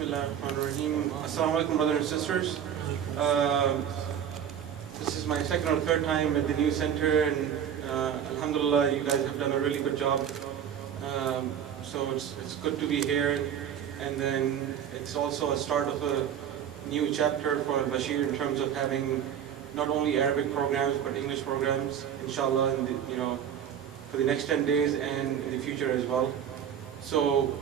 Assalamu alaikum, brothers and sisters. This is my second or third time at the new center, and alhamdulillah, you guys have done a really good job. So it's good to be here, and then it's also a start of a new chapter for Al-Basheer in terms of having not only Arabic programs but English programs, inshallah, for the next 10 days and in the future as well. So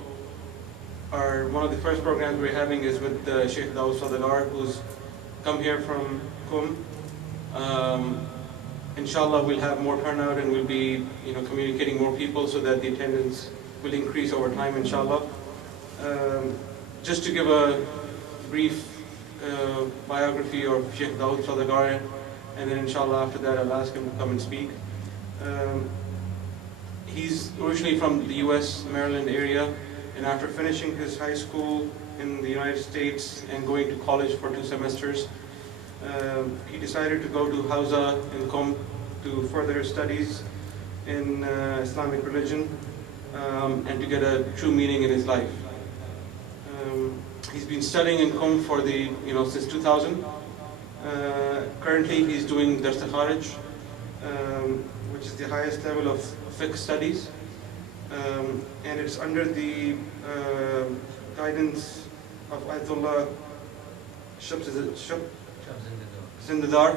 one of the first programs we're having is with Sheikh Davood Sodagar, who's come here from Qum. Inshallah, we'll have more turnout and we'll be communicating more people so that the attendance will increase over time, inshallah. Just to give a brief biography of Sheikh Davood Sodagar, and then inshallah after that I'll ask him to come and speak. He's originally from the US, Maryland area, and after finishing his high school in the United States and going to college for 2 semesters, he decided to go to Hausa in Qom to further his studies in Islamic religion and to get a true meaning in his life. He's been studying in Qom for since 2000. Currently he's doing Dars Kharij, which is the highest level of fiqh studies. And it's under the guidance of Ayatollah Zindadar,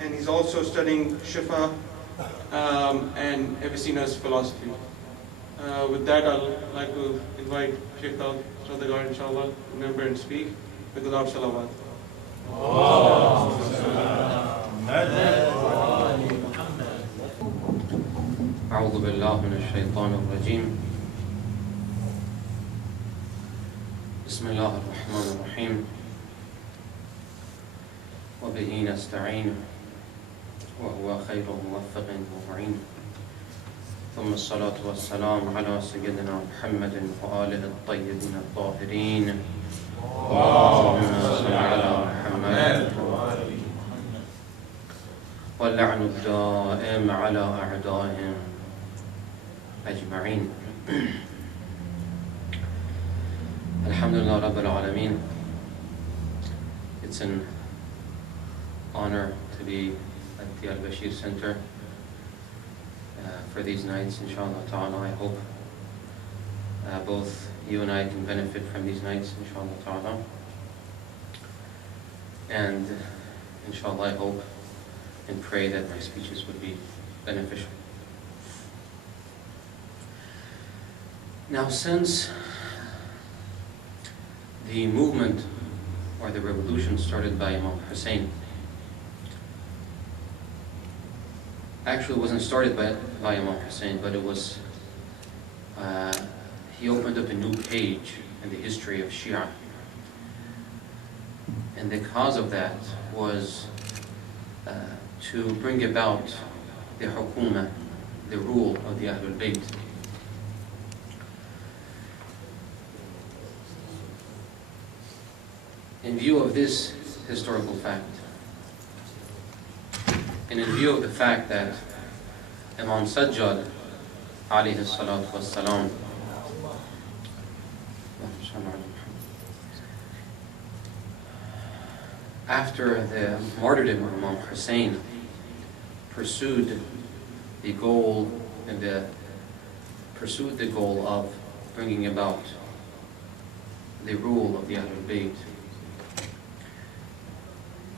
and he's also studying Shifa and Avicenna's philosophy. With that, I'd like to invite Sheikh Davood Sodagar, inshallah, remember and speak. With the salawat. أعوذ بالله من الشيطان الرجيم. بسم الله الرحمن الرحيم. وبه نستعين وهو خير موفق ومعين. ثم الصلاة والسلام على سيدنا محمد وآله الطيبين الطاهرين. اللهم صل على محمد واللعن الدائم على أعدائهم أجمعين. Alhamdulillah Rabbil Alameen. It's an honor to be at the Al-Basheer Center for these nights, inshallah ta'ala. I hope both you and I can benefit from these nights, inshallah ta'ala. And inshallah, I hope and pray that my speeches would be beneficial. Now, since the movement or the revolution started by Imam Hussein, actually it wasn't started by Imam Hussein, but it was, he opened up a new page in the history of Shia. And the cause of that was to bring about the hukuma, the rule of the Ahlul Bayt. In view of this historical fact, and in view of the fact that Imam Sajjad alayhi salatu wassalam after the martyrdom of Imam Hussein pursued the goal of bringing about the rule of the Ahlul Bayt,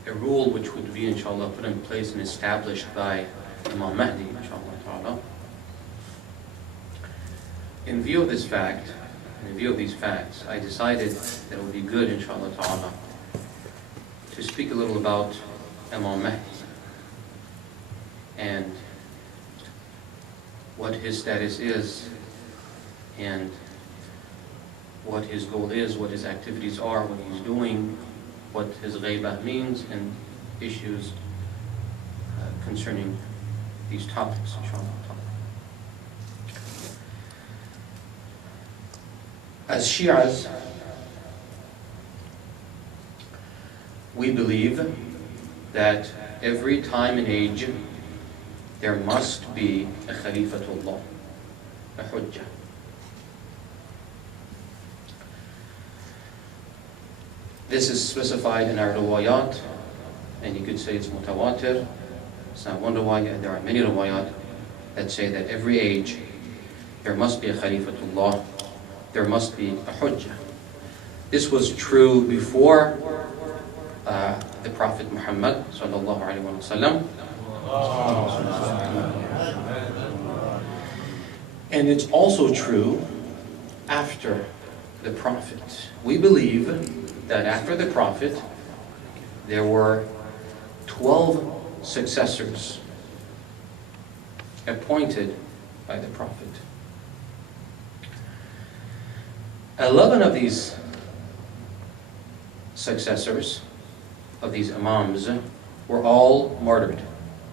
a rule which would be, inshallah, put in place and established by Imam Mahdi, inshallah ta'ala. In view of this fact, in view of these facts, I decided that it would be good, inshallah ta'ala, to speak a little about Imam Mahdi and what his status is and what his goal is, what his activities are, what he's doing, what his ghaibah means, and issues concerning these topics, inshallah. As Shias, we believe that every time and age there must be a Khalifatullah, a Hujjah. This is specified in our riwayat, and you could say it's mutawatir. It's not one riwayat, there are many riwayat that say that every age there must be a Khalifatullah, there must be a Hujjah. This was true before the Prophet Muhammad sallallahu alaihi wasallam, and it's also true after the Prophet. We believe that after the Prophet there were 12 successors appointed by the Prophet. 11 of these successors, of these Imams, were all martyred,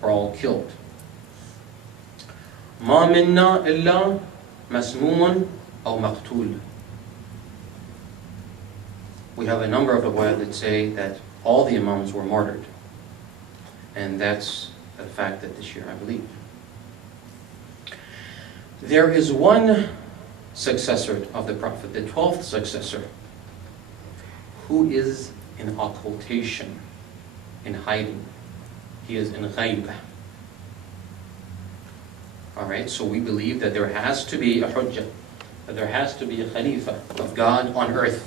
were all killed. ما منا إلا مسموم أو مقتول. We have a number of riwayat that say that all the Imams were martyred. And that's a fact that the Shia believe. There is one successor of the Prophet, the 12th successor, who is in occultation, in hiding. He is in ghaib. Alright, so we believe that there has to be a hujjah, that there has to be a Khalifa of God on earth.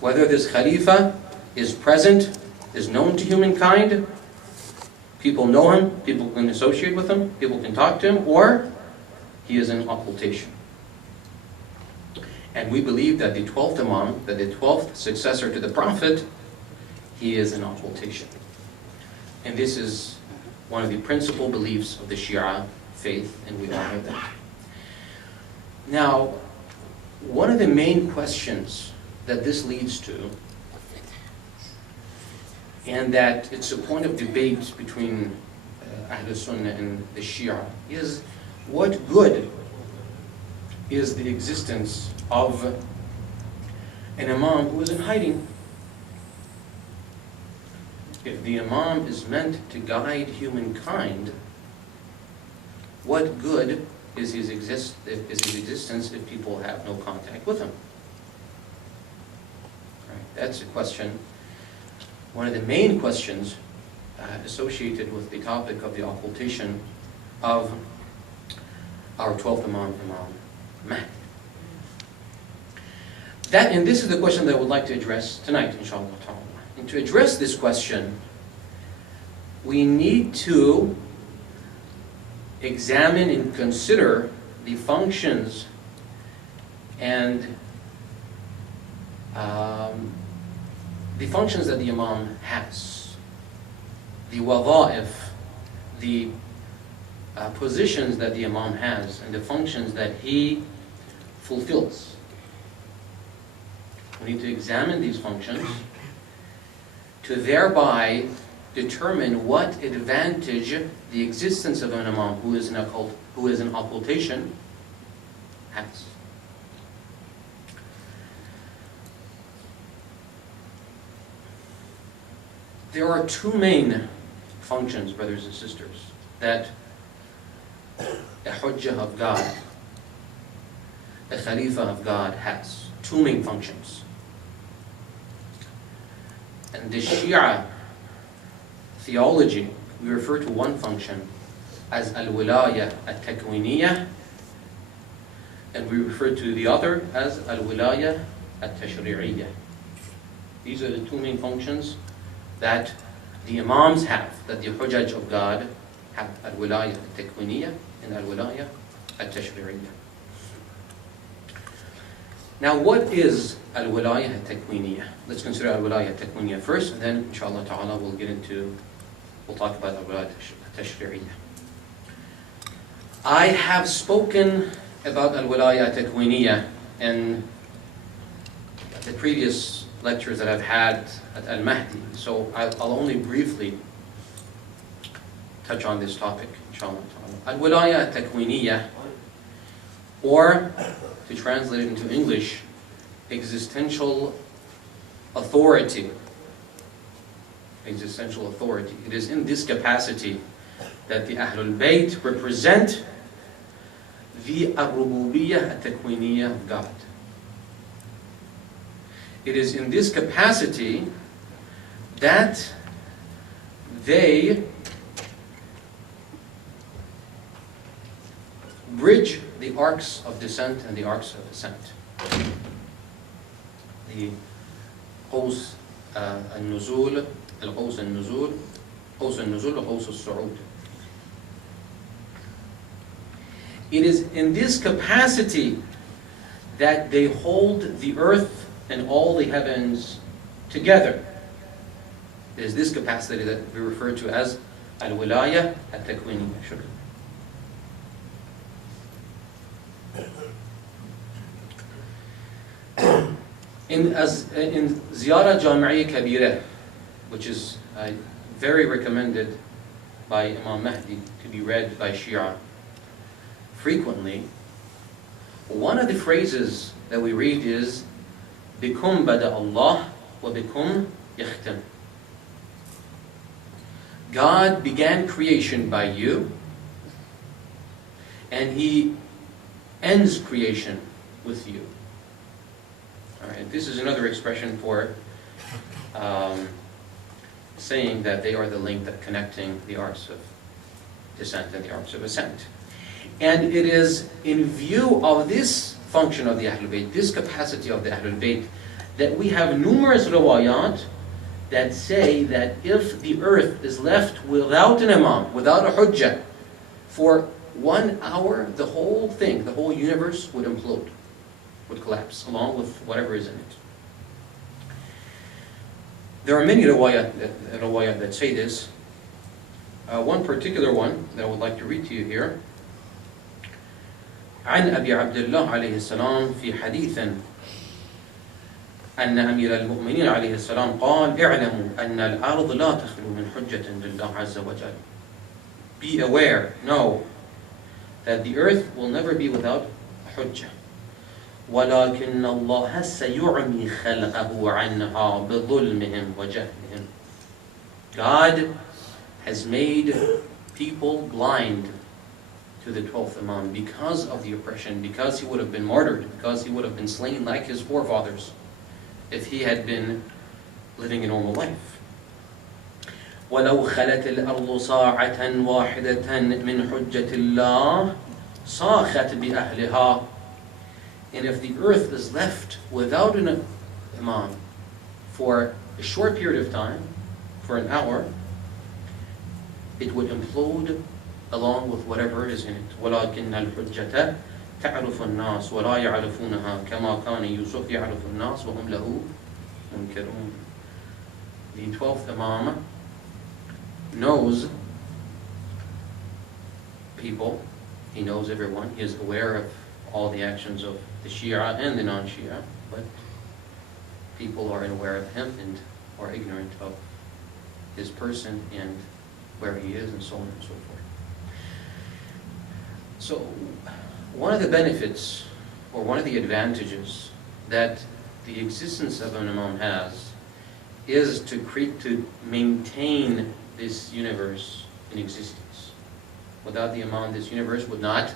Whether this Khalifa is present, is known to humankind, people know him, people can associate with him, people can talk to him, or he is in occultation. And we believe that the 12th Imam, that the 12th successor to the Prophet, he is in occultation. And this is one of the principal beliefs of the Shia faith, and we honor that. Now, one of the main questions that this leads to, and that it's a point of debate between Ahl Sunnah and the Shia, is what good is the existence of an Imam who is in hiding? If the Imam is meant to guide humankind, what good is his existence if people have no contact with him? Right, that's a question, one of the main questions associated with the topic of the occultation of our 12th Imam, Imam Mahdi. And this is the question that I would like to address tonight, inshallah ta'ala. And to address this question, we need to examine and consider the functions and the functions that the Imam has, the wadha'if, the positions that the Imam has, and the functions that he fulfills. We need to examine these functions to thereby determine what advantage the existence of an Imam who is in occultation has. There are two main functions, brothers and sisters, that a Hujjah of God, a Khalifa of God has. Two main functions. And the Shia theology, we refer to one function as al-wilaya at-takwiniyah, and we refer to the other as al-wilaya at-tashri'iyah. These are the two main functions that the Imams have, that the Hujjaj of God have, al-wilaya at-takwiniyah and al-wilaya at-tashri'iyah. Now, what is al-wilaya at-takwiniyah? Let's consider al-wilaya at-takwiniyah first, and then, inshallah ta'ala, we'll talk about al-wilaya at-tashri'iyah. I have spoken about al-wilaya at-takwiniyah in the previous lectures that I've had at Al-Mahdi, so I'll only briefly touch on this topic, inshallah ta'ala. Al-wilaya at-takwiniyah, or to translate it into English, existential authority. Existential authority. It is in this capacity that the Ahlul Bayt represent the Ar-Rububiyyah at-Takwiniyah of God. It is in this capacity that they bridge the arcs of descent and the arcs of ascent. The قوس النزول القوس النزول قوس النزول وقوس الصعود. It is in this capacity that they hold the earth and all the heavens together. It is this capacity that we refer to as al-wilaya at-takwiniyya. In Ziyara Jami'iyya Kabira, which is very recommended by Imam Mahdi to be read by Shia frequently, one of the phrases that we read is Bikum bada Allah wa bikum yakhtam. God began creation by you, and He ends creation with you. All right, this is another expression for saying that they are the link that connecting the arcs of descent and the arcs of ascent. And it is in view of this function of the Ahlul Bayt, this capacity of the Ahlul Bayt, that we have numerous riwayat that say that if the earth is left without an imam, without a hujjah, for 1 hour, the whole thing, the whole universe would implode, would collapse, along with whatever is in it. There are many riwayat that say this. One particular one that I would like to read to you here. عن أبي عبد الله عليه السلام في حديث أن أمير المؤمنين عليه السلام قال اعلموا أن الأرض لا تخلو من حجة لله عز وجل. Be aware, know that the earth will never be without hujjah. ولكن الله سيعمي خلقه عنها بظلمهم وجهلهم. God has made people blind to the 12th Imam because of the oppression, because he would have been martyred, because he would have been slain like his forefathers if he had been living a normal life. ولو خلت الأرض ساعة واحدة من حجة الله صاخت بأهلها. And if the earth is left without an imam for a short period of time, for an hour, it would implode along with whatever is in it. وَلَكِنَّ الْحُجَّةَ تَعْرُفُ النَّاسُ وَلَا يَعْرِفُونَها كَمَا كَانَ يُوسُفْ يَعْرِفُ النَّاسُ وَهُمْ لَهُ مُنْكِرُونَ. The 12th Imam knows people, he knows everyone, he is aware of all the actions of the Shia and the non-Shia, but people are unaware of him and are ignorant of his person and where he is and so on and so forth. So, one of the benefits, or one of the advantages that the existence of an Imam has is to maintain this universe in existence. Without the Imam, this universe would not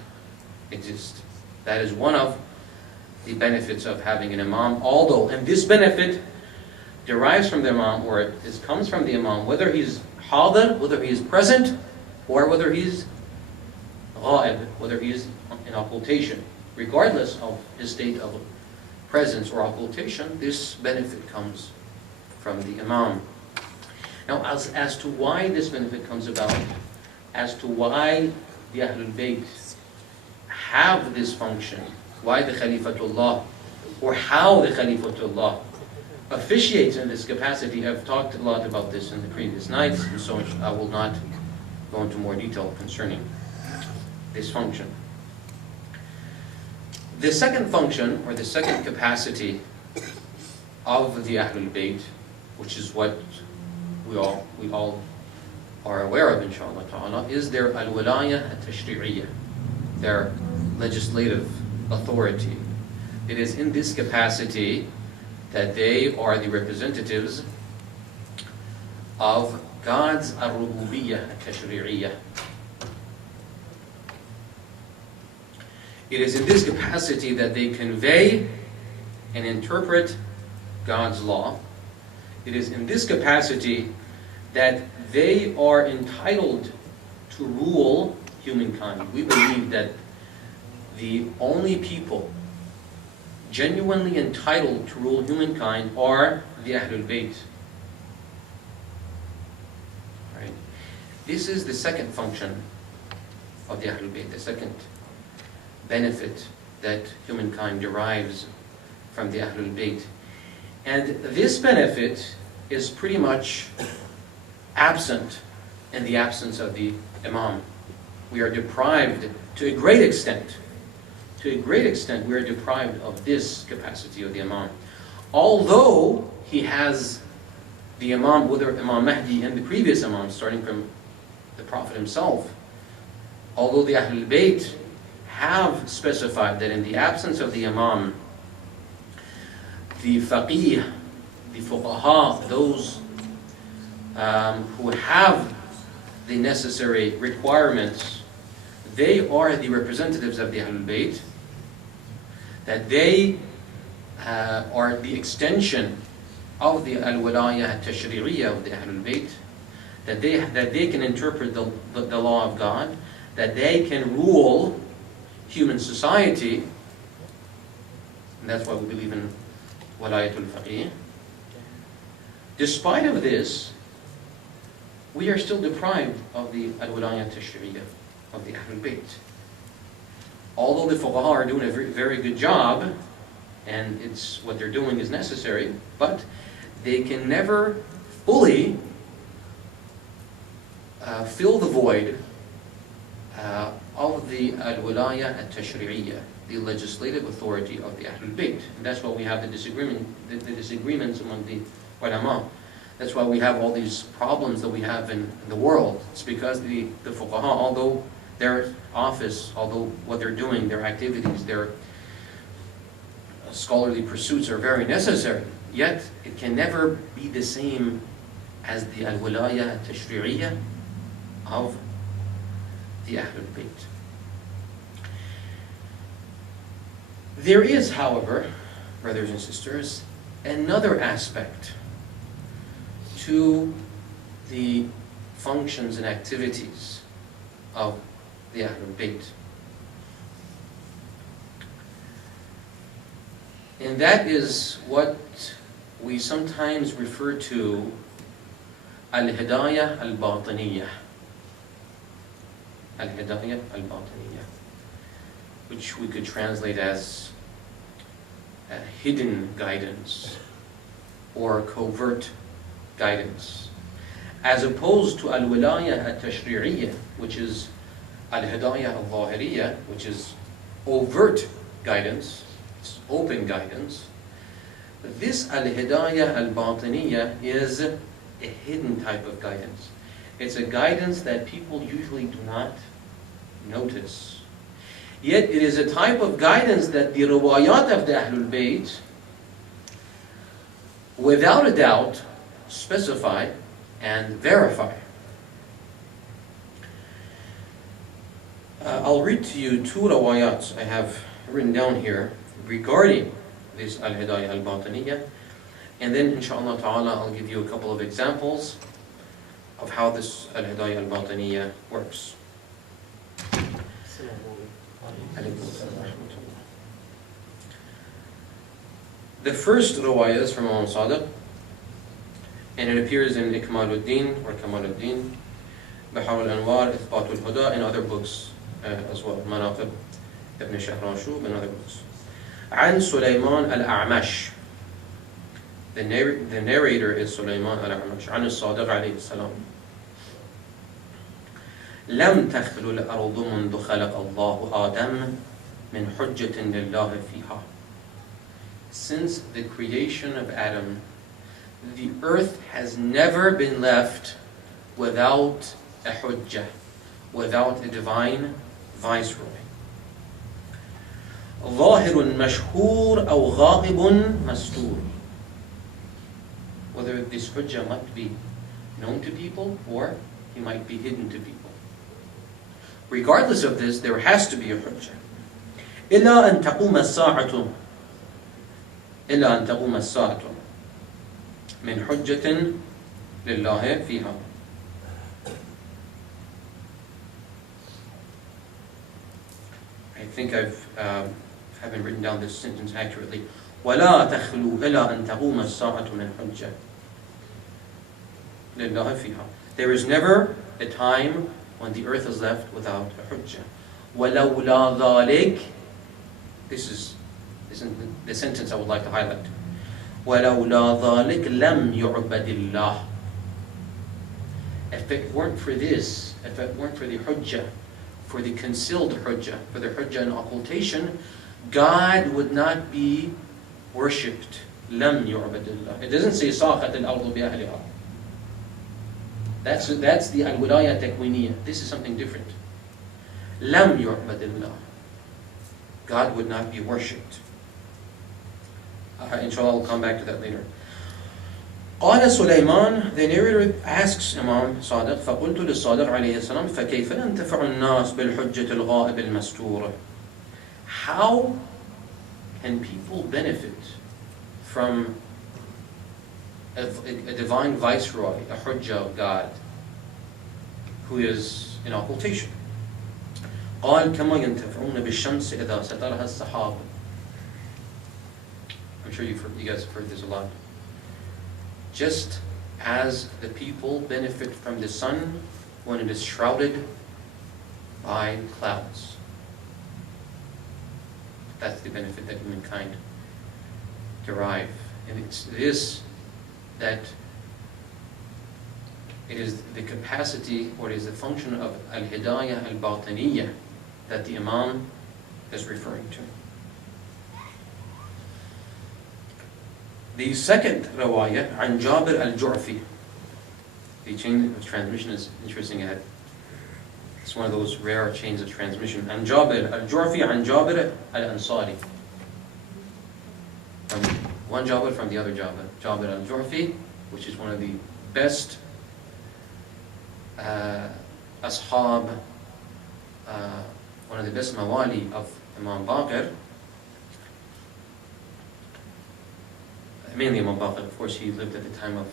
exist. That is one of the benefits of having an Imam, although, and this benefit derives from the Imam, or it comes from the Imam, whether he's hadir, whether he is present, or whether he's ghaib, whether he is in occultation. Regardless of his state of presence or occultation, this benefit comes from the Imam. Now, as to why this benefit comes about, as to why the Ahlul Bayt have this function, why the Khalifatullah, or how the Khalifatullah officiates in this capacity, I've talked a lot about this in the previous nights, and so I will not go into more detail concerning this function. The second function, or the second capacity of the Ahlul Bayt, which is what we all are aware of, inshallah ta'ala, is their al-wilaya at-tashri'iyya, their legislative authority. It is in this capacity that they are the representatives of God's al-rububiyyah at-tashri'iyya. It is in this capacity that they convey and interpret God's law. It is in this capacity that they are entitled to rule humankind. We believe that the only people genuinely entitled to rule humankind are the Ahlul Bayt. Right? This is the second function of the Ahlul Bayt, the second benefit that humankind derives from the Ahlul Bayt. And this benefit is pretty much absent in the absence of the Imam. We are deprived to a great extent. To a great extent, we are deprived of this capacity of the Imam. Although he has the Imam, whether Imam Mahdi and the previous Imam, starting from the Prophet himself, although the Ahlul Bayt have specified that in the absence of the Imam, the faqih, the fuqaha, those who have the necessary requirements, they are the representatives of the Ahlul Bayt, that they are the extension of the al-walayah al-tashri'iyah of the Ahlul Bayt, that they can interpret the law of God, that they can rule human society, and that's why we believe in walayatul faqih. Despite of this, we are still deprived of the al-walayah al-tashri'iyah of the Ahlul Bayt. Although the fuqaha are doing a very, very good job, and it's what they're doing is necessary, but they can never fully fill the void of the al-walayah al-tashri'iyah, the legislative authority of the Ahlul Bayt. And that's why we have the disagreements among the ulama. That's why we have all these problems that we have in the world. It's because the fuqaha, although their office, although what they're doing, their activities, their scholarly pursuits are very necessary, yet it can never be the same as the al-walayah al-tashri'iyah of the Ahlul Bayt. There is, however, brothers and sisters, another aspect to the functions and activities of the Ahlul Bayt. And that is what we sometimes refer to al-hidayah al-batiniyah. Al-hidayah al-batiniyah, which we could translate as hidden guidance or covert guidance, as opposed to al-wilayah al-tashri'iyah, which is al-hidayah al-zahiriyah, which is overt guidance, it's open guidance. This al-hidayah al-batiniyah is a hidden type of guidance. It's a guidance that people usually do not notice. Yet it is a type of guidance that the riwayat of the Ahlul Bayt, without a doubt, specify and verify. I'll read to you two riwayats I have written down here regarding this al-hidayah al-batiniyah, and then inshaAllah ta'ala I'll give you a couple of examples of how this al-hidayah al-batiniyah works. The first riwayah is from Imam Sadiq, and it appears in Ikmaluddin or Kamaluddin, Bahar al-Anwar, Ithbat al-Huda, and other books as well, Manaqib Ibn Shahrashub and other books. عن سليمان الأعمش. The narrator is Sulaiman al-A'mash. عن الصادق عليه السلام. لم تخلو الأرض منذ خلق الله آدم من حجة لله فيها. Since the creation of Adam, the earth has never been left without a hujjah, without a divine viceroy. ظاهر مشهور أو غائب مستور. Whether this hujjah might be known to people or he might be hidden to people. Regardless of this, there has to be a hujjah. إلا أن تقوم الساعة. إلا أن تقوم الساعة. من حجة لله فيها. I think haven't written down this sentence accurately. ولا تخلو إلى أن تقوم الساعة من حجة لله فيها. There is never a time when the earth is left without a hujjah. ولولا ذلك, this is the sentence I would like to highlight. وَلَوْلَا ذَلِكَ لَمْ يُعْبَدِ اللَّهِ. If it weren't for this, if it weren't for the hujjah, for the concealed hujjah, for the hujjah and occultation, God would not be worshipped. لَمْ يُعْبَدِ اللَّهِ. It doesn't say صَاخَتِ الْأَرْضُ بِأَهْلِهَا. That's the al-wilaya takwiniyah. This is something different. لَمْ يُعْبَدِ اللَّهِ. God would not be worshipped. Inshallah, I'll come back to that later. قال سليمان, the narrator asks Imam Sadiq, فقلت للصادق عليه السلام فكيف ينتفع الناس بالحجة الغائب المستورة. How can people benefit from a divine viceroy, a hujjah of God, who is in occultation? قال كما ينتفعون بالشمس إذا سترها السحاب. I'm sure you guys have heard this a lot. Just as the people benefit from the sun when it is shrouded by clouds. That's the benefit that humankind derive. And it's this that it is the capacity, or it is the function of al-hidayah al-batiniyah that the Imam is referring to. The second riwayah, عن جابر الجعفي. The chain of transmission is interesting. It's one of those rare chains of transmission. عن جابر الجعفي عن جابر الأنصاري. From one Jabir from the other Jabir. Jabir al-Ju'fi, which is one of the best ashab, one of the best mawali of Imam Baqir. Mainly Imam Baqir, of course, he lived at the time of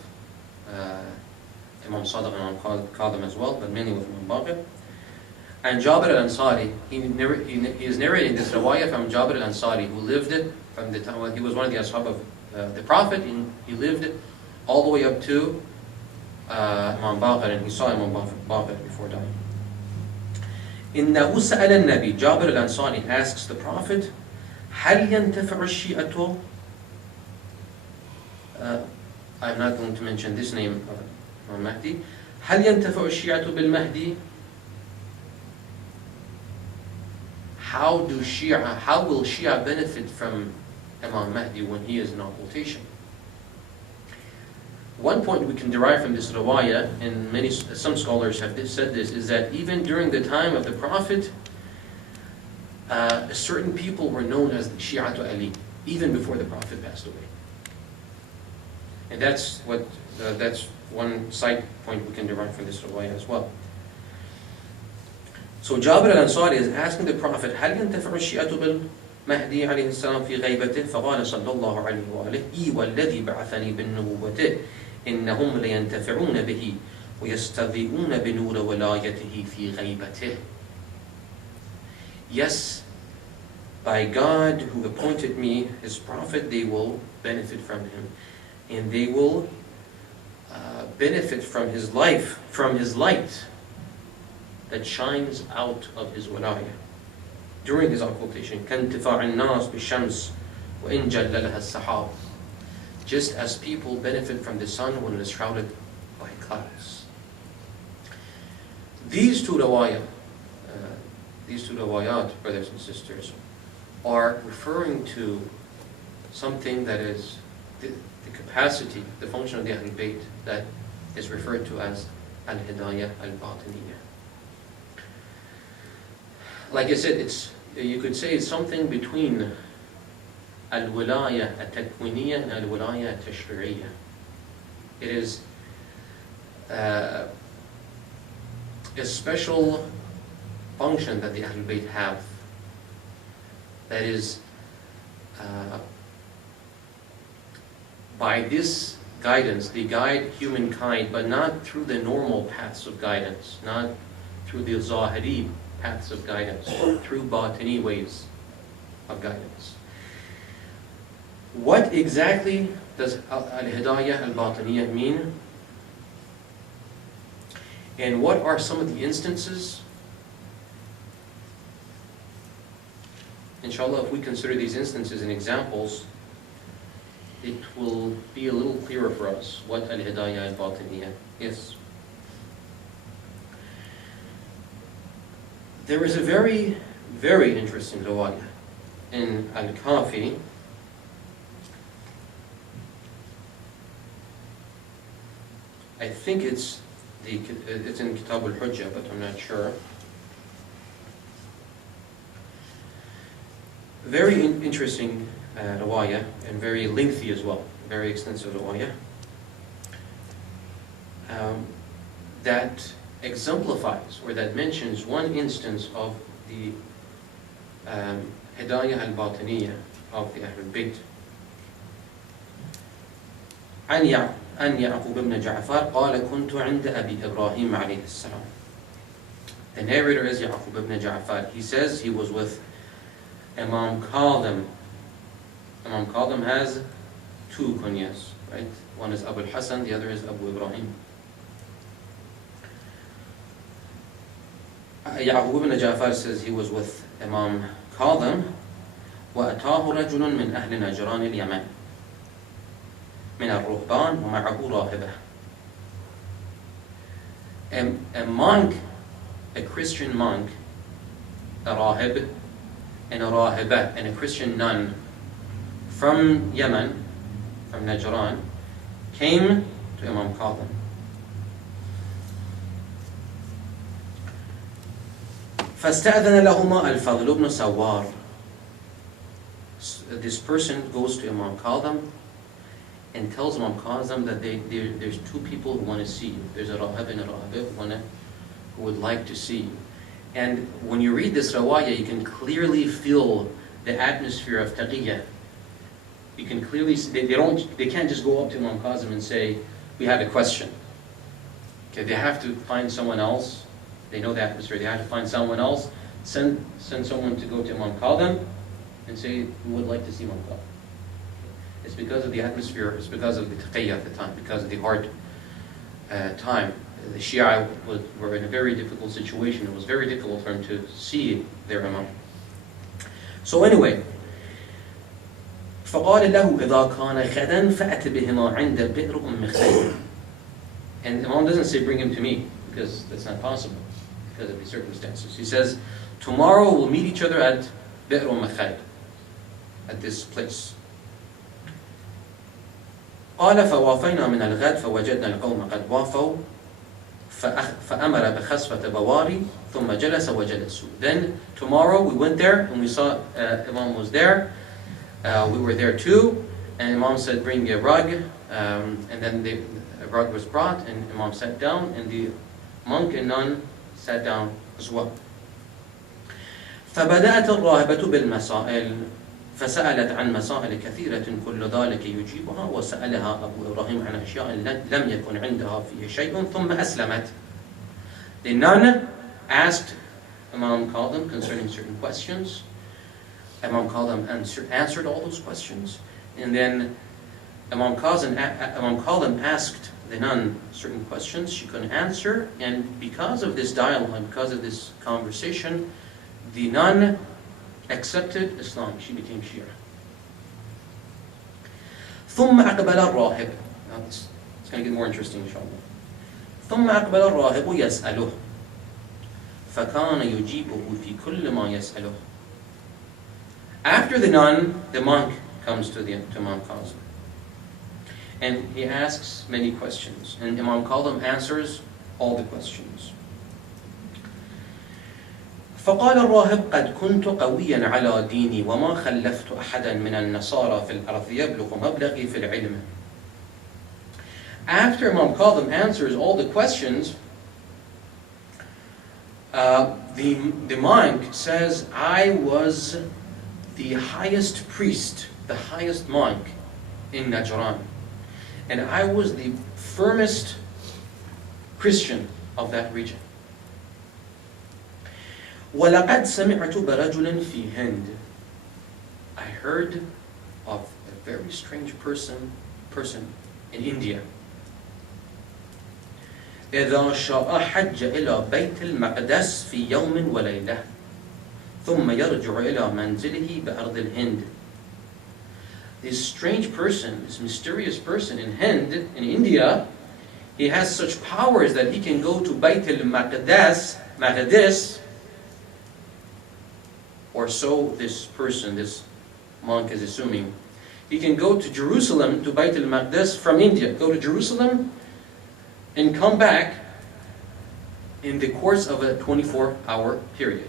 Imam Sadiq and Imam Qadim as well, but mainly with Imam Baqir. And Jabir al-Ansari, he is narrating this riwayah from Jabir al-Ansari, who lived from the time, he was one of the ashab of the Prophet, and he lived all the way up to Imam Baqir, and he saw Imam Baqir before dying. إِنَّهُ سَأَلَ النَّبِي, Jabir al-Ansari asks the Prophet, هَلْ يَنْتَفِعُ الشِّيَةُ? I'm not going to mention this name of Mahdi. هَلْ يَنْتَفِعُ الشِّيَةُ بِالْمَهْدِي? How will Shia benefit from Imam Mahdi when he is in occultation? One point we can derive from this riwayah, and some scholars have said this, is that even during the time of the Prophet, certain people were known as the Shi'atu Ali, even before the Prophet passed away. And that's one side point we can derive from this riwayah as well. So Jabir al-Ansari is asking the Prophet, هل ينتفع الشيعة بالمهدي عليه السلام في غيبته؟ فقال صلى الله عليه وآله إي والذي بعثني بالنبوة إنهم لينتفعون به ويستضيئون بنور ولايته في غيبته. Yes, by God who appointed me his prophet, they will benefit from him, and they will benefit from his life, from his light that shines out of his wilayah during his occultation. كَانْتِفَاعِ النَّاسِ بِالشَّمْسِ وَإِنْ جَلَّلَهَا السَّحَابِ. Just as people benefit from the sun when it is shrouded by clouds. These two riwayat, brothers and sisters, are referring to something that is the capacity, the function of the Ahlul Bayt that is referred to as al-hidayah al-batiniyah. Like I said, you could say it's something between al-wilaya at-takwiniyah and al-wilaya at-tashri'iyah. It is a special function that the Ahlul Bayt have. That is, by this guidance. They guide humankind, but not through the normal paths of guidance, not through the zahiri paths of guidance, or through batini ways of guidance. What exactly does al-hidayah al-batiniyah mean? And what are some of the instances? Inshallah, if we consider these instances and examples, it will be a little clearer for us what al-hidayah al-batiniyah is. There is a very, very interesting riwayah in Al-Kafi. I think it's in Kitab al-Hujjah, but I'm not sure. Very interesting riwayah, and very lengthy as well, very extensive riwayah, that exemplifies, or that mentions one instance of the hidayah al-batiniyah of the Ahlul Bayt. عن يعقوب بن جعفر قال كنت عند أبي إبراهيم عليه السلام. The narrator is Yaqub ibn Ja'far. He says he was with Imam Kadhim. Imam Kadhim has two kunyas, right? One is Abu al-Hasan, the other is Abu Ibrahim. Yaqub ibn Ja'far says he was with Imam Kadhim. وأتاه رجل من أهل نجران اليمن من الرهبان ومعه راهبة. A monk, a Christian monk, a rahib, and a rahibah, and a Christian nun from Yemen, from Najran, came to Imam Kadhim. فاستأذن لهما الفضل بن سوار. This person goes to Imam Kadhim and tells Imam Kadhim that there's two people who want to see you. There's a rahib and a rahibah who would like to see you. And when you read this rawayah, you can clearly feel the atmosphere of taqiyyah. You can clearly see, they can't just go up to Imam Kadhim and say, we have a question. Okay, they have to find someone else. They know the atmosphere. They have to find someone else. Send someone to go to Imam Kadhim and say, we would like to see Imam Kadhim. It's because of the atmosphere, it's because of the taqiyyah at the time, because of the hard time. The Shia were in a very difficult situation. It was very difficult for them to see their Imam. So anyway, فقال له إذا كان غدا فأت بهما عند بئر أم خير. And Imam doesn't say bring him to me, because that's not possible, because of the circumstances. He says, tomorrow we'll meet each other at بئر أم خير, at this place. قال فوافينا من الغد فوجدنا القوم قد وافوا فأمر بخسفة بواري ثم جلس وجلسوا. Then tomorrow we went there and we saw Imam was there. We were there too, and Imam said bring a rug, and then a rug was brought and Imam sat down, and the monk and nun sat down as well. فبدأت الراهبة بالمسائل فسألت عن مسائل كثيرة كل ذلك يجيبها وسألها أبو إبراهيم عن أشياء لم يكن عندها فيه شيء ثم أسلمت. The nun asked Imam Kadhim concerning certain questions. Imam Kadhim answered all those questions, and then Imam Kadhim asked the nun certain questions she couldn't answer, and because of this dialogue, because of this conversation, the nun accepted Islam. She became Shia. ثم أقبل الراهب. Now it's going to get more interesting, inshallah. ثم أقبل الراهب يسأله فكان يجيبه في كل ما يسأله. After the nun, the monk comes to Imam Kadhim, and he asks many questions, and Imam Kadhim answers all the questions. فقال الراهب قد كنت قويا على ديني وما خلفت أحدا من النصارى في الأرض يبلغ مبلغي في العلم. After Imam Kadhim answers all the questions, the monk says, I was the highest priest, the highest monk in Najran. And I was the firmest Christian of that region. وَلَقَدْ سَمِعْتُ بِرَجُلٍ فِي هِنْدٍ. I heard of a very strange person in India. إِذَا شَاءَ حَجَّ إِلَى بَيْتِ الْمَقْدَسِ فِي يَوْمٍ وَلَيْلَةٍ ثُمَّ يَرْجِعُ إِلَى مَنْزِلِهِ بِأَرْضِ الْهِنْدِ. This strange person, this mysterious person in Hind, in India, he has such powers that he can go to Bayt al-Maqdis, or so this person, this monk is assuming. He can go to Jerusalem, to Bayt al-Maqdis from India, go to Jerusalem and come back in the course of a 24-hour period.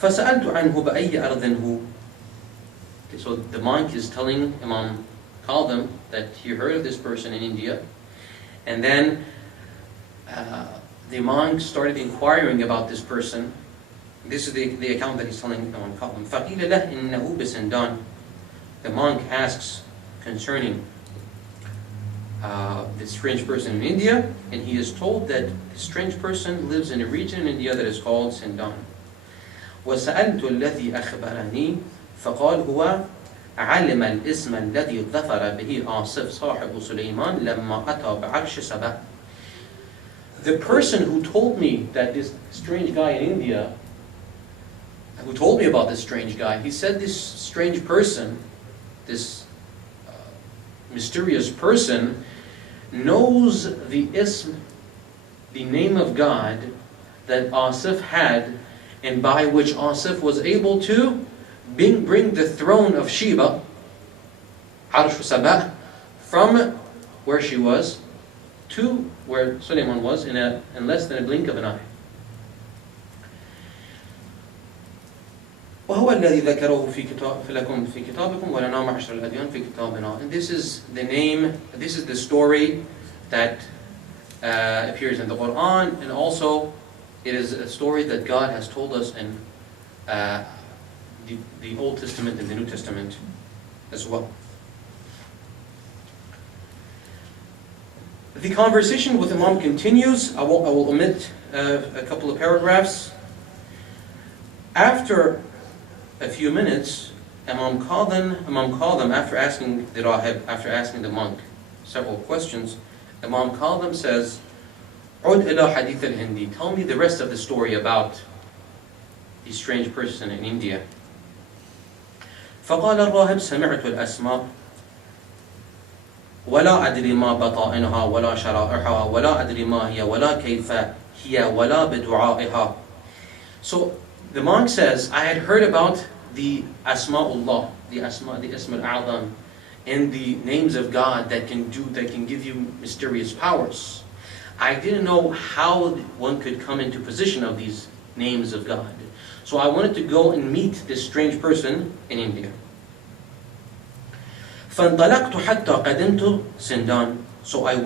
فَسَأَلْتُ عَنْهُ بَأَيِّ أَرْضٍ هُوَ. So the monk is telling Imam Khaldim that he heard of this person in India, and then the monk started inquiring about this person. This is the account that he's telling Imam Khaldim. فَقِيلَ لَهْ إِنَّهُ بِسِنْدَانٍ. The monk asks concerning this strange person in India, and he is told that this strange person lives in a region in India that is called Sindan. وَسَأَلْتُ الَّذِي أَخْبَرَنِي فقال هو علم الاسم الذي ظفر به آصف صاحب سليمان لما أتى بعرش سبأ. The person who told me that this strange guy in India, who told me about this strange guy, he said this strange person, this mysterious person, knows the ism, the name of God that Asif had, and by which Asif was able to bring the throne of Sheba, Arsh Sabah, from where she was to where Suleiman was in less than a blink of an eye. وهو الذي ذكره لكم في كتابكم ولنا معشر الأديان في كتابنا. And this is the name, this is the story that appears in the Quran, and also it is a story that God has told us in the Old Testament and the New Testament as well. The conversation with Imam continues. I will omit a couple of paragraphs. After a few minutes, Imam called them after asking the Rahib, after asking the monk several questions. Imam called them, says, عُدْ إِلَى حَدِيثِ الْهِنْدِ. Tell me the rest of the story about the strange person in India. فقال الراهب سمعت الأسماء ولا أدري ما بطائنها ولا شرائحها ولا أدري ما هي ولا كيف هي ولا بدعائها. So the monk says, I had heard about the Asma'ullah, the Ism al-A'zam, and the names of God that can give you mysterious powers. I didn't know how one could come into possession of these names of God. So I wanted to go and meet this strange person in India. فَانْطَلَقْتُ حَتَّى قَدِمْتُ سِنْدَان. So I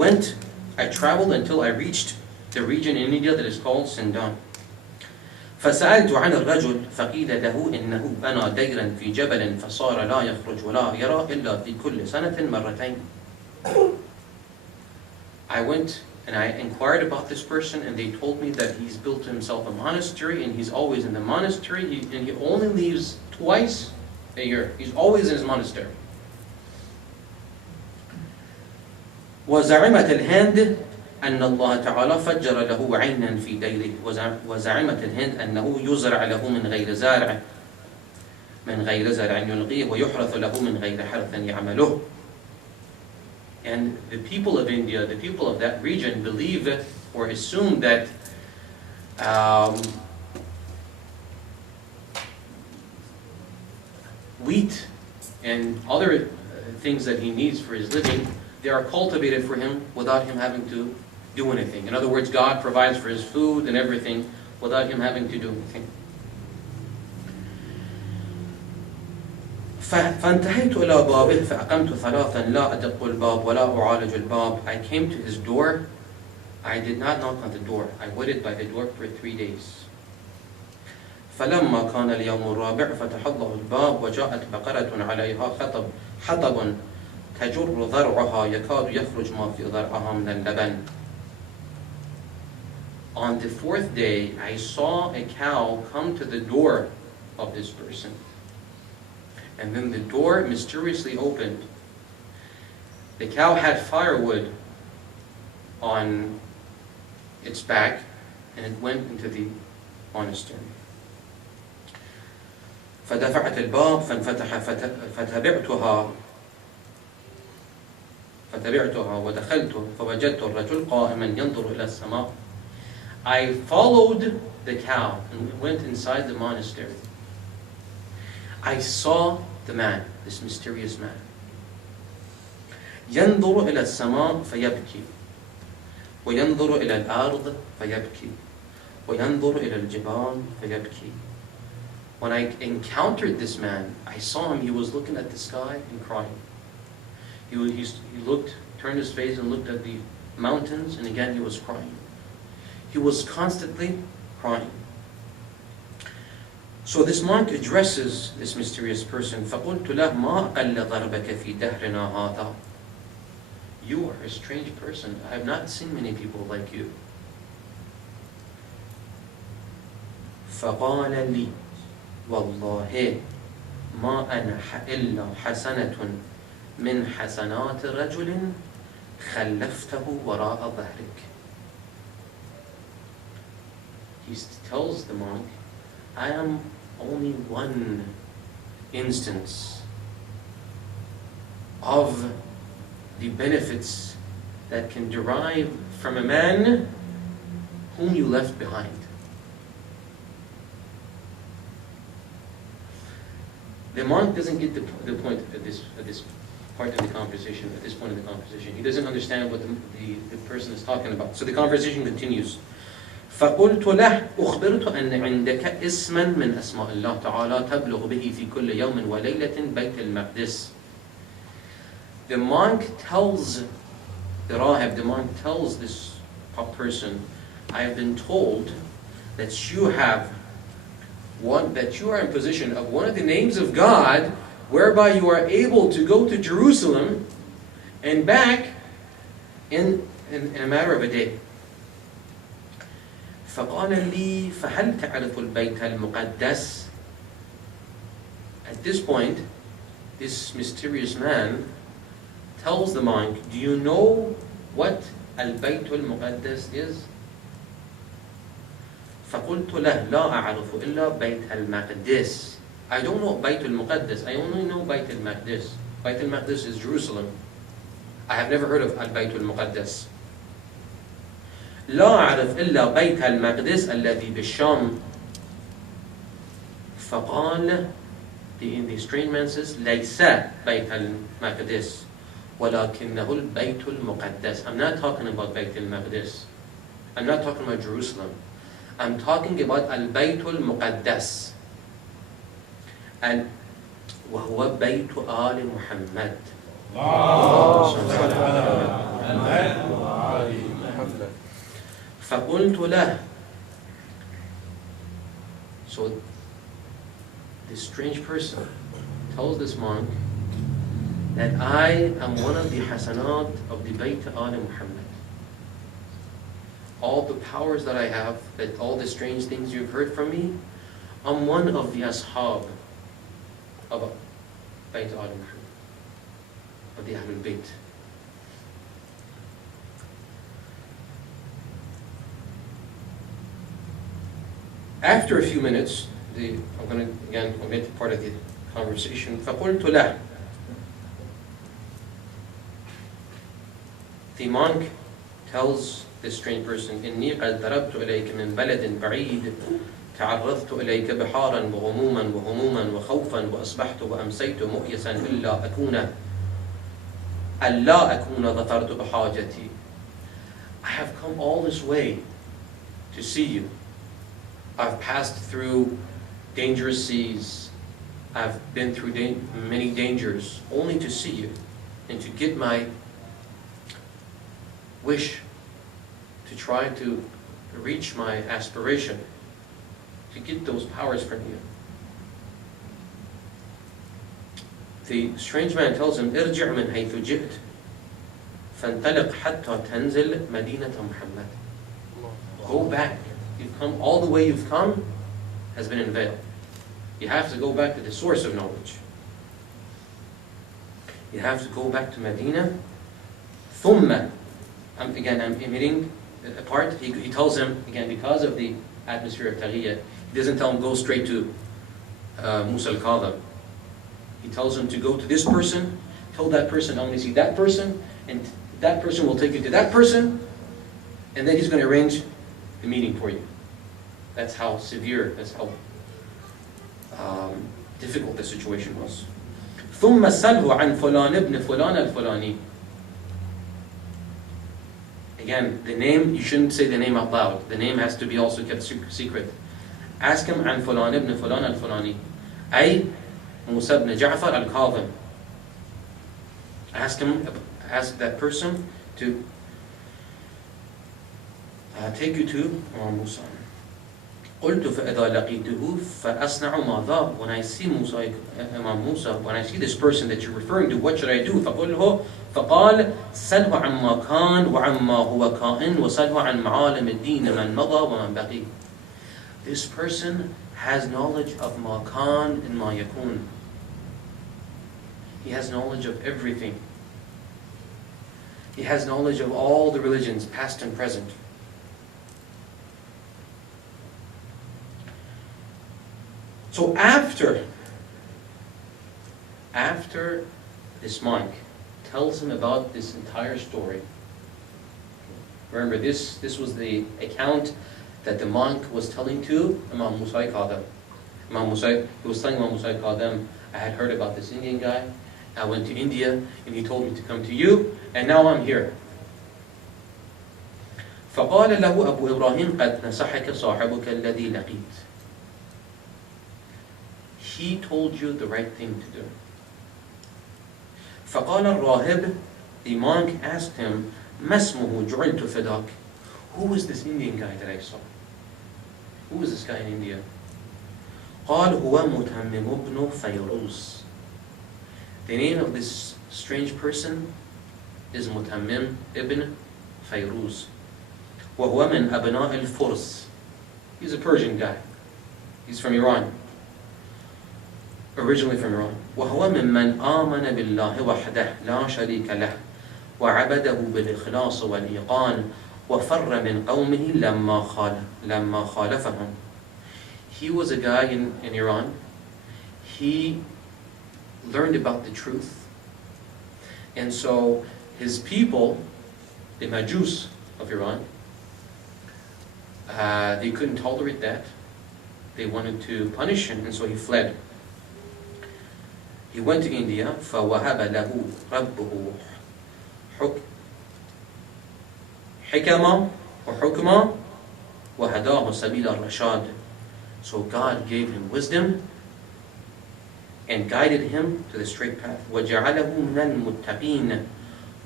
traveled until I reached the region in India that is called Sindan. فسألت عن الرجل فقيل له إنه بنى ديرا في جبل فصار لا يخرج ولا يرى إلا في كل سنة مرتين. I went and I inquired about this person, and they told me that he's built himself a monastery, and he's always in the monastery, and he only leaves twice a year. He's always in his monastery. وزعمت الهند أن الله تعالى فجر له عينا في ديره. وزعمت الهند أنه يزرع له من غير زارع يلقيه ويحرث له من غير حرث يعمله. And the people of India, the people of that region, believe or assume that wheat and other things that he needs for his living, they are cultivated for him without him having to do anything. In other words, God provides for his food and everything without him having to do anything. فانتهيت إلى بابه فأقمت ثلاثا لا أدق الباب ولا أعالج الباب. I came to his door. I did not knock on the door. I waited by the door for 3 days. فلما كان اليوم الرابع فتح الله الباب وجاءت بقرة عليها حطب تجر ضرعها يكاد يخرج ما في ضرعها من اللبن. On the fourth day, I saw a cow come to the door of this person. And then the door mysteriously opened. The cow had firewood on its back, and it went into the monastery. فدفعت الباب فانفتح فتبعتها ودخلت فوجدت الرجل قائما ينظر إلى السماء. I followed the cow and went inside the monastery. I saw the man, this mysterious man. ينظر إلى السماء فيبكي وينظر إلى الأرض فيبكي وينظر إلى الجبال فيبكي. When I encountered this man, I saw him, he was looking at the sky and crying. He looked, turned his face and looked at the mountains, and again he was crying. He was constantly crying. So this monk addresses this mysterious person. فَقُلْتُ لَهُ مَا أَقَلَّ ضَرْبَكَ فِي دَهْرِنَا هَذَا. You are a strange person. I have not seen many people like you. فَقَالَ لِي وَاللَّهِ مَا أَنَا إِلَّا حَسَنَةٌ مِنْ حَسَنَاتِ رَجُلٍ خَلَّفْتَهُ وَرَاءَ ظَهْرِكَ. He tells the monk, I am only one instance of the benefits that can derive from a man whom you left behind. The monk doesn't get the point at this part of the conversation, at this point of the conversation. He doesn't understand what the person is talking about. So the conversation continues. فقلت له أخبرت أن عندك اسما من أسماء الله تعالى تبلغ به في كل يوم وليلة بيت المقدس. The monk tells this person, I have been told that you are in possession of one of the names of God, whereby you are able to go to Jerusalem and back in a matter of a day. فقال لي فهل تعرف البيت المقدس? At this point, this mysterious man tells the monk, do you know what البيت المقدس is? فقلت له لا أعرف إلا بيت المقدس. I don't know بيت المقدس. I only know بيت المقدس. بيت المقدس is Jerusalem. I have never heard of البيت المقدس. لا أعرف إلا بيت المقدس الذي بالشام. فقال, the strange man says, ليس بيت المقدس ولكنه البيت المقدس. I'm not talking about بيت المقدس. I'm not talking about Jerusalem. I'm talking about البيت المقدس. And وهو بيت آل محمد. فقلت له. So this strange person tells this monk that I am one of the hasanat of the Bayt Al Muhammad. All the powers that I have, that all the strange things you've heard from me, I'm one of the ashab of Bayt Al Muhammad, of the Ahlul Bayt. After a few minutes, I'm going to again omit part of the conversation. فقلت له. The monk tells this strange person, إني قد ضربت إليك من بلد بعيد تعرضت إليك بحارا وغموما وهموما وخوفا وأصبحت وأمسيت مؤيسا ألا أكون ظفرت بحاجتي. I have come all this way to see you. I've passed through dangerous seas. I've been through many dangers only to see you and to get my wish, to try to reach my aspiration, to get those powers from you. the strange man tells him, ارجع من حيث جئت فانطلق حتى تنزل مدينة محمد. Go back. You've come, all the way you've come has been in vain. You have to go back to the source of knowledge. You have to go back to Medina. ثم, I'm emitting a part. He tells him, again, because of the atmosphere of Taghiya, he doesn't tell him go straight to Musa al-Kadhim. He tells him to go to this person, tell that person, I want to see that person, and that person will take you to that person, and then he's going to arrange the meeting for you. That's how severe, that's how difficult the situation was. ثم سله عن فلان ابن فلان الفلاني. Again, the name, you shouldn't say the name out loud. The name has to be also kept secret. Ask him عن فلان ابن فلان الفلاني. أي موسى بن جعفر الكاظم. Ask that person to take you to Musa. قلت فإذا لقيته فأصنع ماذا. When I see Imam Musa, when I see this person that you're referring to, what should I do? فقال سله عما كان وعما هو كائن وسله عن معالم الدين من مضى ومن بقي. This person has knowledge of ma kan and ma yakun. He has knowledge of everything. He has knowledge of all the religions, past and present. So after this monk tells him about this entire story, remember this was the account that the monk was telling to Imam Musa al-Kadhim. He was telling Imam Musa al-Kadhim, I had heard about this Indian guy, I went to India and he told me to come to you, and now I'm here. فقال له أبو إبراهيم قد نصحك صاحبك الذي لقيت. He told you the right thing to do. فقال الراهب, the monk asked him, ما اسمه جعلت فداك. Who is this Indian guy that I saw? Who is this guy in India? قال هو متمم ابن فيروز. The name of this strange person is Mutammim ibn Fayruz. وهو من أبناء الفرس. He's a Persian guy. He's from Iran. Originally from Iran. وهو ممن آمن بالله وحده لا شريك له وعبده بالإخلاص والإيقان وفر من قومه لما خالفهم. He was a guy in Iran. He learned about the truth. And so his people, the Majus of Iran, they couldn't tolerate that. They wanted to punish him, and so he fled. He went to India. فَوَهَبَ لَهُ رَبُّهُ حِكَمًا وَحُكْمًا وَهَدَاهُ سَبِيلَ الرَّشَادِ. So God gave him wisdom and guided him to the straight path. وَجَعَلَهُ مِنَ الْمُتَّقِينَ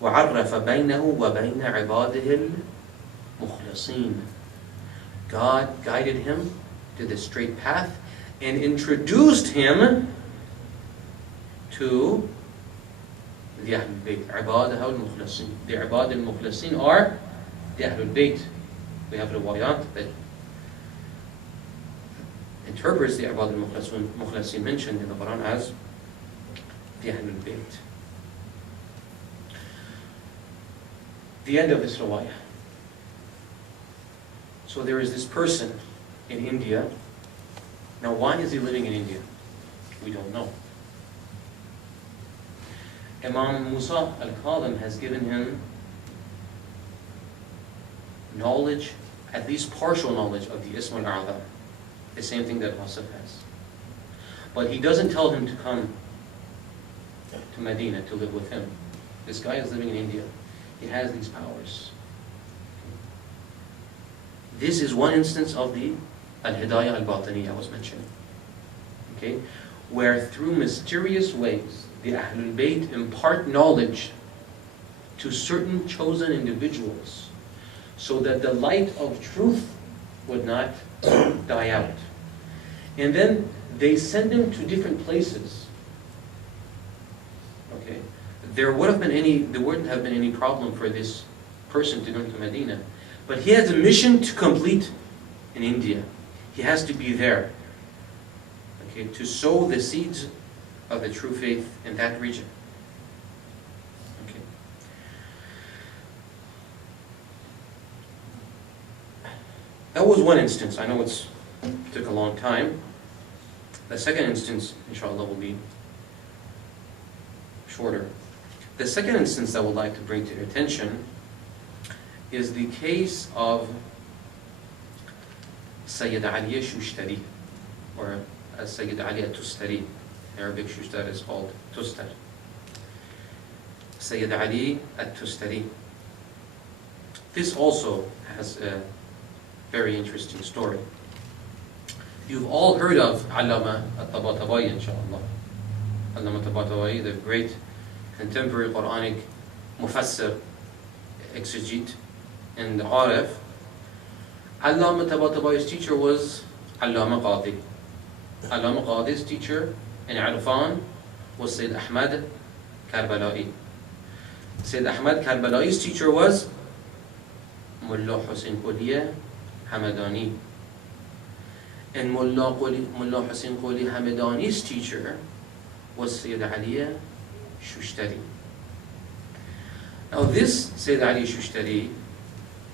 وَعَرَّفَ بَيْنَهُ وَبَيْنَ عِبَادِهِ الْمُخْلَصِينَ. God guided him to the straight path and introduced him to the Ahlul Bayt. عِبَادَهُ الْمُخْلَصِينَ. The Ibad al-Mukhlasin are the Ahlul Bayt. We have the riwayat that interprets the Ibad al-Mukhlasin mentioned in the Quran as the Ahlul Bayt. The end of this riwayah. So there is this person in India. Now why is he living in India? We don't know. Imam Musa al-Kadhim has given him knowledge, at least partial knowledge of the Ism al-A'zam. The same thing that Wasif has. But he doesn't tell him to come to Medina to live with him. This guy is living in India. He has these powers. This is one instance of the al-Hidayah al-Batani I was mentioning. Okay? Where through mysterious ways, the Ahlul Bayt impart knowledge to certain chosen individuals so that the light of truth would not die out. And then they send them to different places Okay, there wouldn't have been any problem for this person to go to Medina, but he has a mission to complete in India. He has to be there, okay, to sow the seeds of the true faith in that region. Okay. That was one instance. I know it took a long time. The second instance, inshallah, will be shorter. The second instance that I would like to bring to your attention is the case of Sayyid Ali Shushtari, or Sayyid Ali Tustari. Arabic Shushtari is called Tustar. Sayyid Ali Tustari. This also has a very interesting story. You've all heard of Allama al-Tabatabai, inshallah. Allama al-Tabatabai, the great contemporary Quranic mufassir, exegete, and Arif. Allama al-Tabatabai's teacher was Allama Qadi. Allama Qadi's teacher in Arfan was Sayyid Ahmad Karbalai. Sayyid Ahmad Karbalai's teacher was Mullah Hussein Qoliya Hamadani. And Mullah Hussein Qoli Hamadani's teacher was Sayyid Ali Shushtari. Now this Sayyid Ali Shushtari,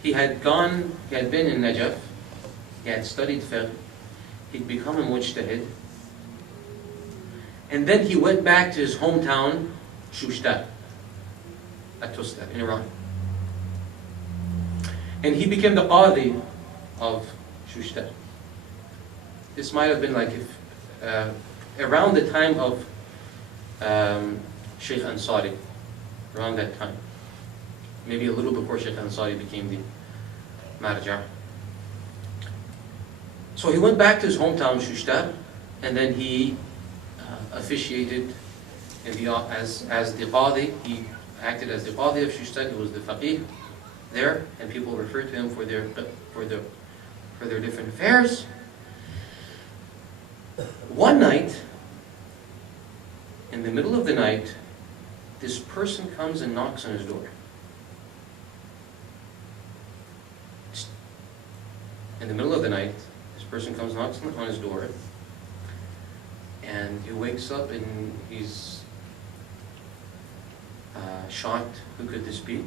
he had been in Najaf, he had studied fiqh, he'd become a mujtahid, and then he went back to his hometown, Shushtar, at Tustar, in Iran. And he became the Qadi of Shushtar. This might have been like around the time of Sheikh Ansari, around that time. Maybe a little before Sheikh Ansari became the Marja. So he went back to his hometown, Shushtar, and then he officiated as the Qadi. He acted as the Qadi of Shushtar. He was the Faqih there, and people referred to him for their different affairs. One night, in the middle of the night, this person comes and knocks on his door. In the middle of the night, this person comes and knocks on his door, and he wakes up and he's shocked. Who could this be?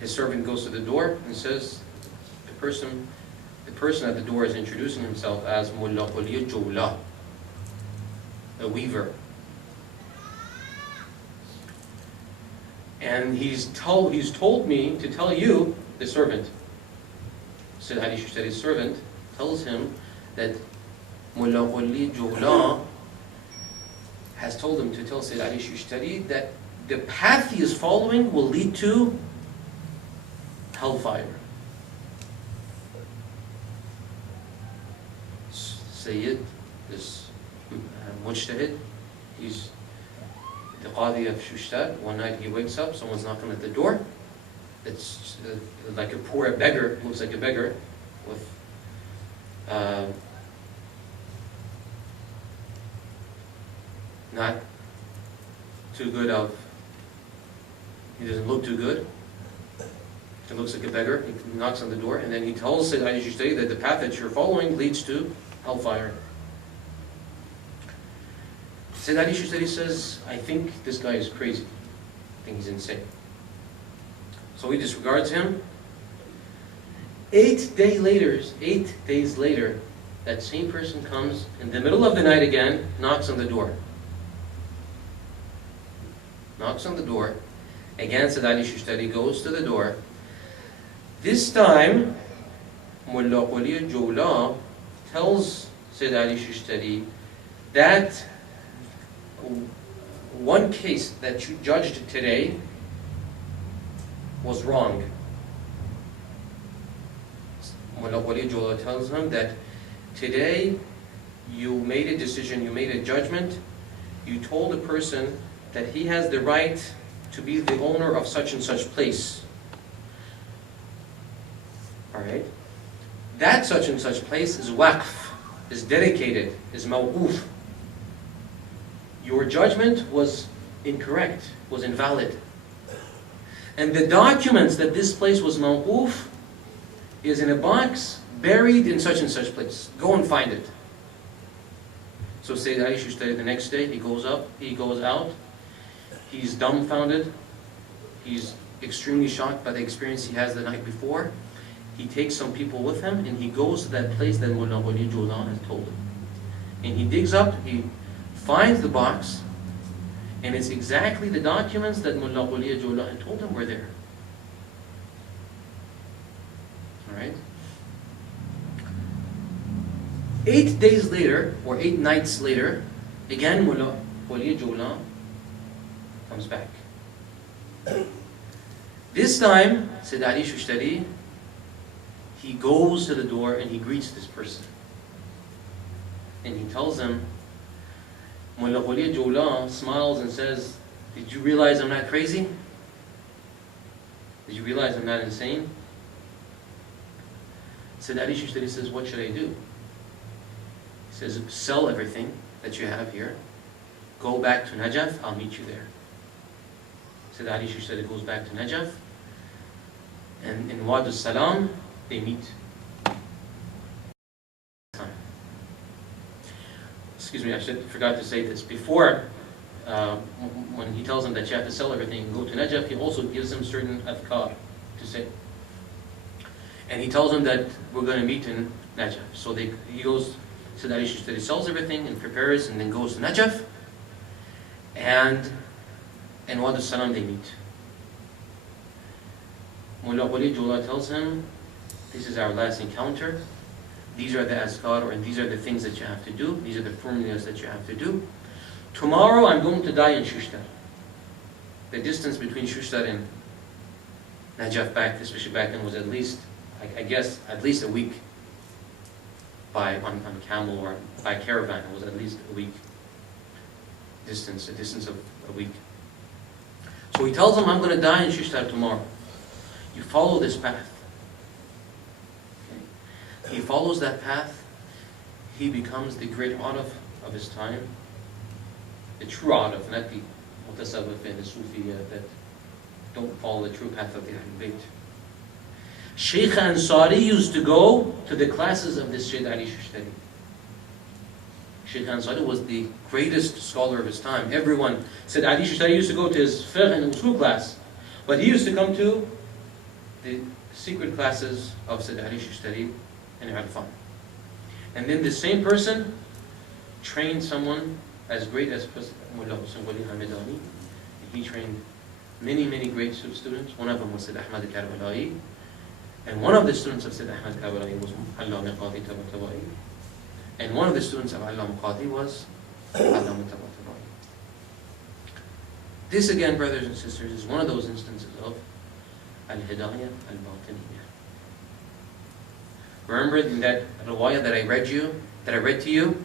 His servant goes to the door and says, the person at the door is introducing himself as Mullah Qoliya Jawla, a weaver. And he's told me to tell you, the servant, Sayyid Ali Shushtari's servant, tells him that Mullah Qoliya Jawla has told him to tell Sayyid Ali Shushtari that the path he is following will lead to hellfire. Sayyid, this mujtahid, he's the Qadi of Shushtar. One night he wakes up, someone's knocking at the door. It's like a poor beggar, looks like a beggar, with not too good of, he doesn't look too good. He looks like a beggar. He knocks on the door, and then he tells Sayyid Ali Shushtari that the path that you're following leads to hellfire. Sayyid Ali Shushtari says, I think this guy is crazy. I think he's insane. So he disregards him. 8 days later, that same person comes in the middle of the night again, knocks on the door. Knocks on the door. Again, Sayyid Ali Shushtari goes to the door. This time, Mullah Qoliya Jawla tells Sayyid Ali Shushtari that one case that you judged today was wrong. Mullah Qoliya Jawla tells him that today you made a decision, you made a judgment, you told a person that he has the right to be the owner of such and such place. Alright? That such and such place is waqf, is dedicated, is mawquf. Your judgment was incorrect, was invalid. And the documents that this place was mawquf is in a box buried in such and such place. Go and find it. So Sayyid Ali Shishtari, the next day, he goes out, he's dumbfounded, he's extremely shocked by the experience he has the night before. He takes some people with him and he goes to that place that Mullah Wali Jawlan has told him. And he digs up, he finds the box, and it's exactly the documents that Mullah Wali Jawlan had told him were there. Alright? 8 days later, or 8 nights later, again Mullah Wali Jawlan comes back. This time, Sayyid Ali Shishtari, he goes to the door and he greets this person. And he tells him, Mullah Wali Jawlan smiles and says, "Did you realize I'm not crazy? Did you realize I'm not insane?" Sayyid Ali Shishtari says, "What should I do?" He says, "Sell everything that you have here. Go back to Najaf, I'll meet you there." Sayyid Ali Shishtari goes back to Najaf, and in Wad al-Salam, they meet. Excuse me, I forgot to say this. Before, when he tells them that you have to sell everything and go to Najaf, he also gives them certain adhkar to say. And he tells them that we're going to meet in Najaf. So he goes, Sayyid Ali Shishtari sells everything and prepares and then goes to Najaf. And in Wad al-Salam they meet. Mullah Wali Jawlan tells him, "This is our last encounter. These are the azkar, and these are the things that you have to do. These are the formulas that you have to do. Tomorrow I'm going to die in Shushtar." The distance between Shushtar and Najaf especially back then, was at least, I guess, at least a week on camel or by caravan. It was at least a week distance, a distance of a week. So he tells him, "I'm going to die in Shushtar tomorrow. You follow this path." He follows that path. He becomes the great arif of his time. The true arif, not the mutasawwif and the Sufi that don't follow the true path of the Ahlul Bayt. Sheikh Ansari used to go to the classes of this Sayyid Ali Shishtari. Sheikh Ansari was the greatest scholar of his time. Everyone said Ali Shishtari used to go to his fiqh and usul class, but he used to come to the secret classes of Sayyid Ali Shishtari and Irfan. And then the same person trained someone as great as Mullah Hussain Wali Hamidani. He trained many, many great students. One of them was Sayyid Ahmad al-Karbala'i. And one of the students of Sayyid Ahmad al-Karbala'i was Allama Qadi Tabatabai. And one of the students of Allama Qadi was Allama Tabatabai. This again, brothers and sisters, is one of those instances of Al-Hidayah Al-Batiniyah. Remember in that riwayah that I read to you,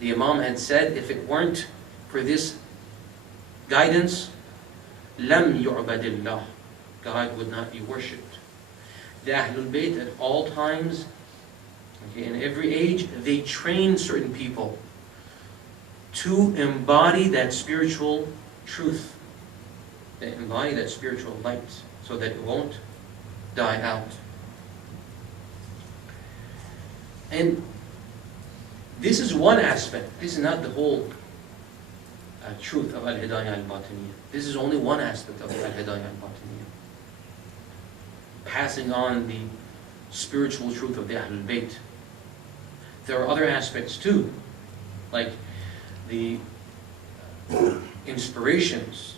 the Imam had said, if it weren't for this guidance, lam yu'badillah, God would not be worshipped. The Ahlul Bayt at all times, in every age, they train certain people to embody that spiritual truth, they embody that spiritual light, so that it won't die out. And this is one aspect. This is not the whole truth of Al-Hidayah Al-Batiniyah. This is only one aspect of the Al-Hidayah Al-Batiniyah. Passing on the spiritual truth of the Ahlul Bayt. There are other aspects too, like the inspirations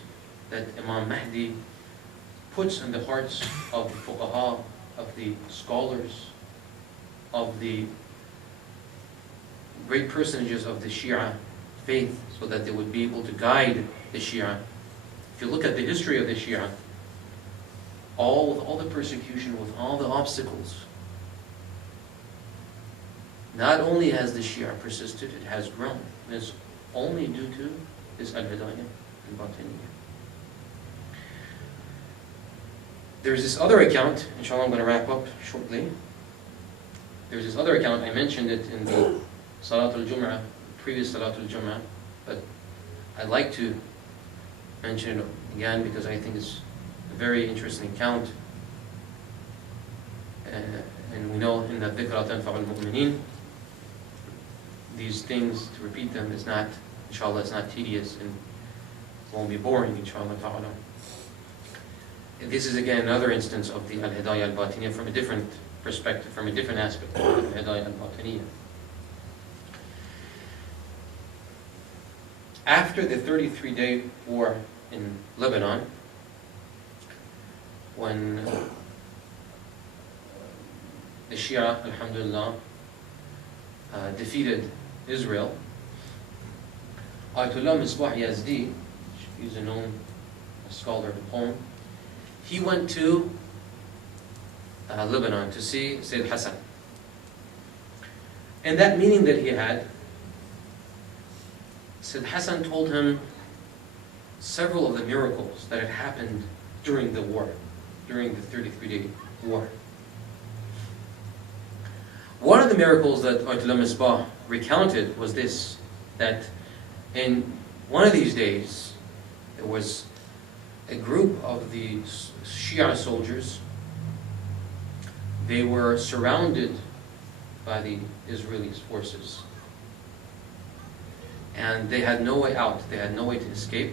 that Imam Mahdi puts in the hearts of the fuqaha, of the scholars, of the great personages of the Shia faith, so that they would be able to guide the Shia. If you look at the history of the Shia, with all the persecution, with all the obstacles, not only has the Shia persisted, it has grown. And it's only due to this Al-Hidayah Al-Batiniyah. There's this other account, inshallah I'm going to wrap up shortly. There's this other account, I mentioned it in the Salatul Jum'ah, previous Salatul Jum'ah, but I'd like to mention it again because I think it's a very interesting account. And we know in the dhikra tanfa'u al-mu'minin, these things, to repeat them is not, inshallah, it's not tedious and won't be boring, inshallah ta'ala. This is again another instance of the al-hidayah al-batiniyah from a different perspective, from a different aspect of the al-hidayah al-batiniyah. After the 33-day war in Lebanon, when the Shia, alhamdulillah, defeated Israel, Ayatollah Misbah Yazdi, he's a known scholar of the poem, he went to Lebanon to see Sayyid Hassan. And that meeting that he had, Sayyid Hassan told him several of the miracles that had happened during the war, during the 33-day war. One of the miracles that Ayatollah Misbah recounted was this, that in one of these days, there was a group of the Shia soldiers. They were surrounded by the Israeli forces. And they had no way out, they had no way to escape.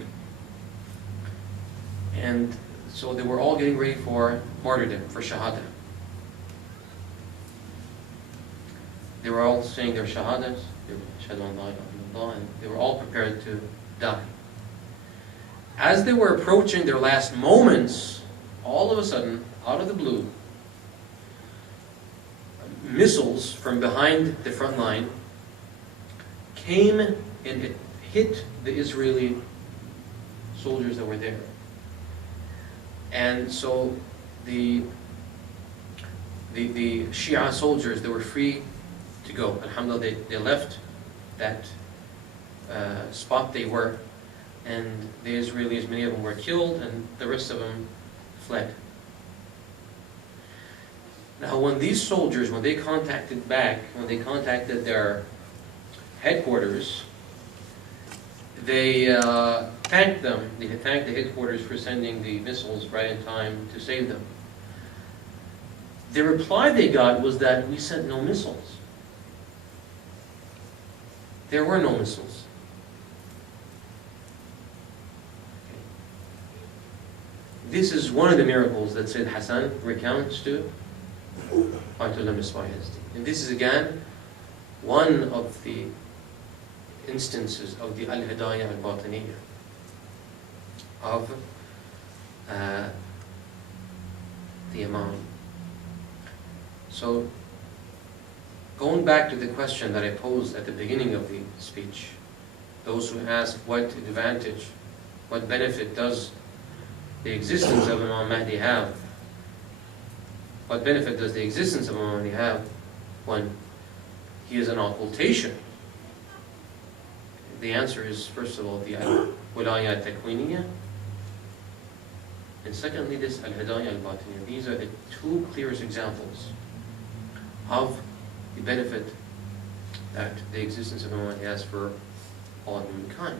And so they were all getting ready for martyrdom, for shahada. They were all saying their shahadas, and they were all prepared to die. As they were approaching their last moments, all of a sudden, out of the blue, missiles from behind the front line came and it hit the Israeli soldiers that were there. And so the Shia soldiers, they were free to go. Alhamdulillah, they left that spot they were, and the Israelis, many of them were killed, and the rest of them fled. Now, when these soldiers, when they contacted their headquarters, they thanked them. They thanked the headquarters for sending the missiles right in time to save them. The reply they got was that we sent no missiles. There were no missiles. This is one of the miracles that Sayyid Hassan recounts to Ayatollah Misbah Yazdi. And this is again one of the instances of the al-hidayah al-batiniyah, of the Imam. So, going back to the question that I posed at the beginning of the speech, those who ask what advantage, what benefit does the existence of Imam Mahdi have? What benefit does the existence of Imam Mahdi have when he is an occultation? The answer is, first of all, the al-wilayah takwiniyah, and secondly, this al-hidayah al-batiniyah. These are the two clearest examples of the benefit that the existence of Imam Mahdi has for all humankind.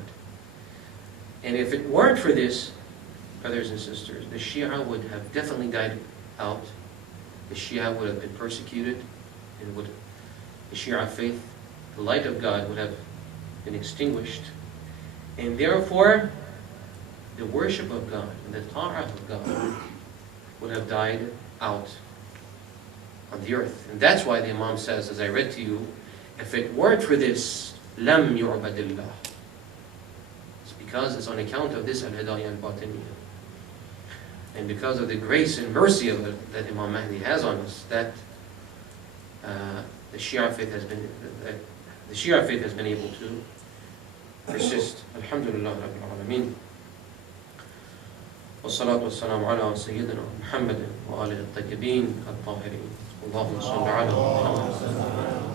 And if it weren't for this, brothers and sisters, the Shia would have definitely died out. The Shia would have been persecuted, and the Shia faith, the light of God, would have been extinguished. And therefore, the worship of God and the ta'ah of God would have died out on the earth. And that's why the Imam says, as I read to you, if it weren't for this, lam yu'badillah. It's because it's on account of this al-hidayah al-batiniyah. And because of the grace and mercy of that Imam Mahdi has on us, that the Shia faith has been able to persist. Alhamdulillah Rabbil Alameen. والصلاة والسلام على سيدنا محمد وآله الطيبين الطاهرين. اللهم صل على محمد.